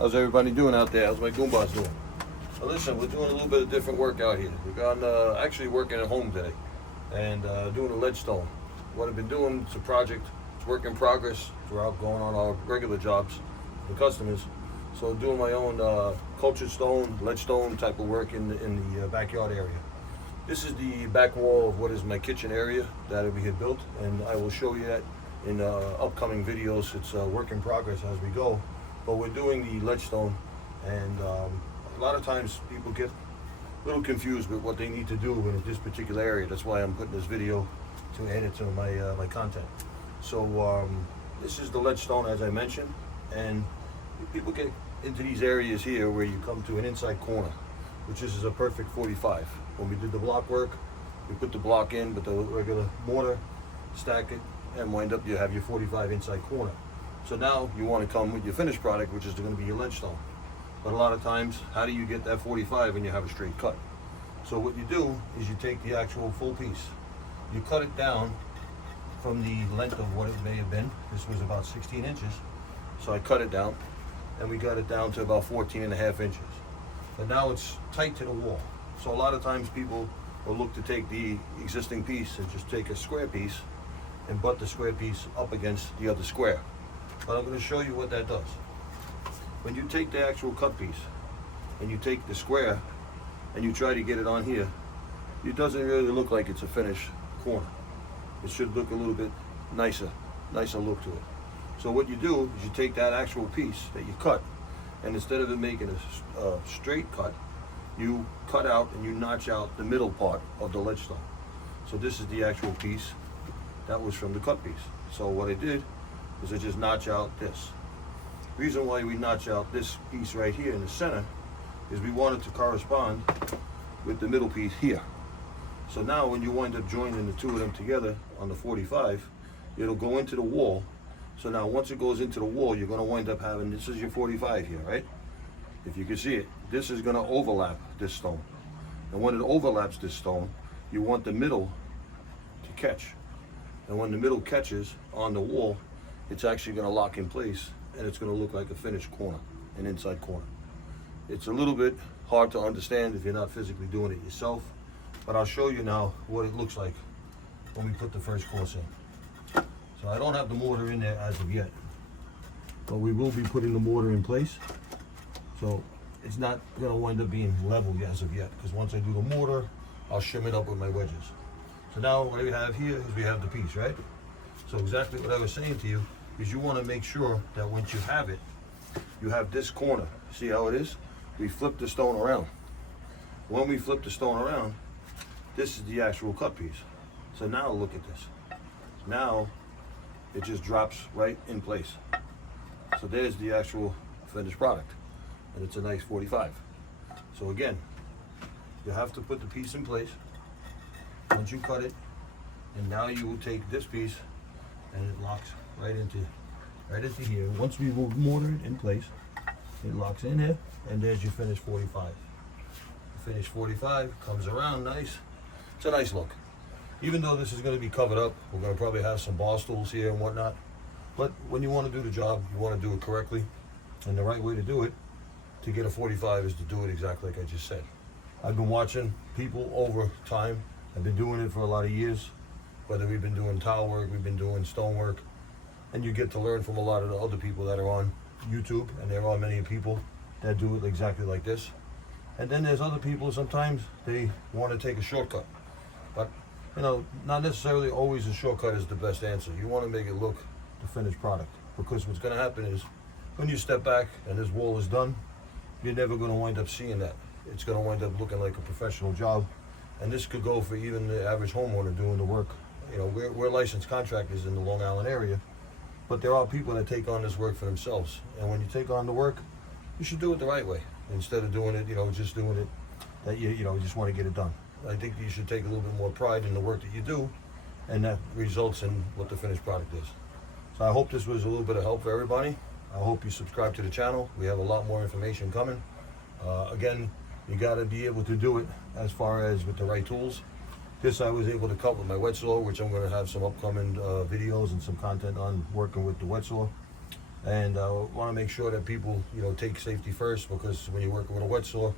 How's everybody doing out there? How's my Goombas doing? Now listen, we're doing a little bit of different work out here. We're on, actually working at home today and doing a ledgestone. What I've been doing, it's a project, it's work in progress throughout going on our regular jobs for customers. So doing my own cultured stone, ledgestone type of work in the backyard area. This is the back wall of what is my kitchen area that we had built, and I will show you that in upcoming videos. It's a work in progress as we go, but we're doing the ledgestone, and a lot of times people get a little confused with what they need to do in this particular area. That's why I'm putting this video to add it to my my content. So this is the ledgestone, as I mentioned, and people get into these areas here where you come to an inside corner, which is a perfect 45. When we did the block work, we put the block in with the regular mortar, stack it, and wind up you have your 45 inside corner. So now you want to come with your finished product, which is going to be your ledgestone. But a lot of times, how do you get that 45 when you have a straight cut? So what you do is you take the actual full piece, you cut it down from the length of what it may have been. This was about 16 inches. So I cut it down, and we got it down to about 14.5 inches. And now it's tight to the wall. So a lot of times people will look to take the existing piece and just take a square piece and butt the square piece up against the other square. But I'm going to show you what that does. When you take the actual cut piece and you take the square and you try to get it on here, it doesn't really look like it's a finished corner. It should look a little bit nicer look to it. So what you do is you take that actual piece that you cut, and instead of it making a straight cut, you cut out and you notch out the middle part of the ledgestone. So this is the actual piece that was from the cut piece. So what I did is I just notch out this. The reason why we notch out this piece right here in the center is we want it to correspond with the middle piece here. So now when you wind up joining the two of them together on the 45, it'll go into the wall. So now once it goes into the wall, you're going to wind up having, this is your 45 here, right? If you can see it, this is going to overlap this stone. And when it overlaps this stone, you want the middle to catch. And when the middle catches on the wall, it's actually going to lock in place, and it's going to look like a finished corner, an inside corner. It's a little bit hard to understand if you're not physically doing it yourself, but I'll show you now what it looks like when we put the first course in. So I don't have the mortar in there as of yet, but we will be putting the mortar in place. So it's not going to wind up being level as of yet, because once I do the mortar, I'll shim it up with my wedges. So now what we have here is we have the piece, right? So exactly what I was saying to you is you want to make sure that once you have it, you have this corner. See how it is? We flip the stone around. When we flip the stone around, this is the actual cut piece. So now look at this. Now it just drops right in place. So there's the actual finished product, and it's a nice 45. So again, you have to put the piece in place once you cut it, and now you will take this piece and it locks right into here. Once we will mortar it in place, it locks in here, and there's your finished 45. The finished 45 comes around nice. It's a nice look. Even though this is going to be covered up, we're going to probably have some bar stools here and whatnot. But when you want to do the job, you want to do it correctly. And the right way to do it, to get a 45, is to do it exactly like I just said. I've been watching people over time. I've been doing it for a lot of years. Whether we've been doing tile work, we've been doing stone work. And you get to learn from a lot of the other people that are on YouTube. And there are many people that do it exactly like this. And then there's other people, sometimes they want to take a shortcut. But you know, not necessarily always a shortcut is the best answer. You want to make it look the finished product, because what's going to happen is when you step back and this wall is done, you're never going to wind up seeing that. It's going to wind up looking like a professional job, and this could go for even the average homeowner doing the work. You know, we're licensed contractors in the Long Island area, but there are people that take on this work for themselves. And when you take on the work, you should do it the right way instead of doing it, you know, just doing it that you know, just want to get it done. I think you should take a little bit more pride in the work that you do, and that results in what the finished product is. So I hope this was a little bit of help for everybody. I hope you subscribe to the channel. We have a lot more information coming. Again, you got to be able to do it as far as with the right tools. This I was able to cut with my wet saw, which I'm going to have some upcoming videos and some content on working with the wet saw. And I want to make sure that people, take safety first, because when you're working with a wet saw,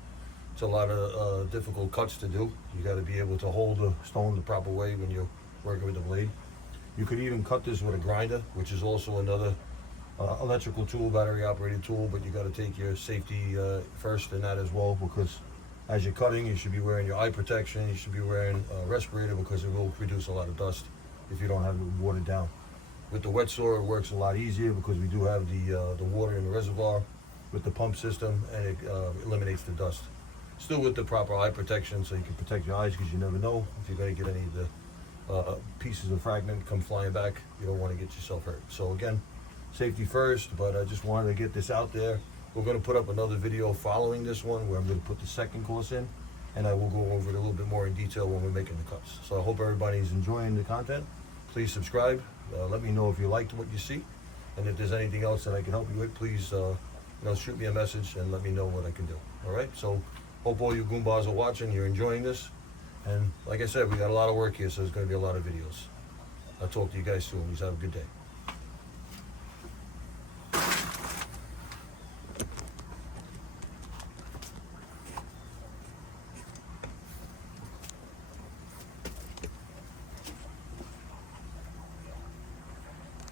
it's a lot of difficult cuts to do. You got to be able to hold the stone the proper way when you're working with the blade. You could even cut this with a grinder, which is also another electrical tool, battery operated tool, but you got to take your safety first in that as well, because as you're cutting, you should be wearing your eye protection, you should be wearing a respirator, because it will produce a lot of dust if you don't have it watered down. With the wet saw, it works a lot easier because we do have the water in the reservoir with the pump system, and it eliminates the dust. Still with the proper eye protection, so you can protect your eyes, because you never know if you're going to get any of the pieces of fragment come flying back. You don't want to get yourself hurt. So again, safety first, but I just wanted to get this out there. We're going to put up another video following this one where I'm going to put the second course in, and I will go over it a little bit more in detail when we're making the cuts. So I hope everybody's enjoying the content. Please subscribe. Let me know if you liked what you see, and if there's anything else that I can help you with, please shoot me a message and let me know what I can do. All right, so hope all you Goombas are watching, you're enjoying this, and like I said, we got a lot of work here, so there's going to be a lot of videos. I'll talk to you guys soon. Please have a good day.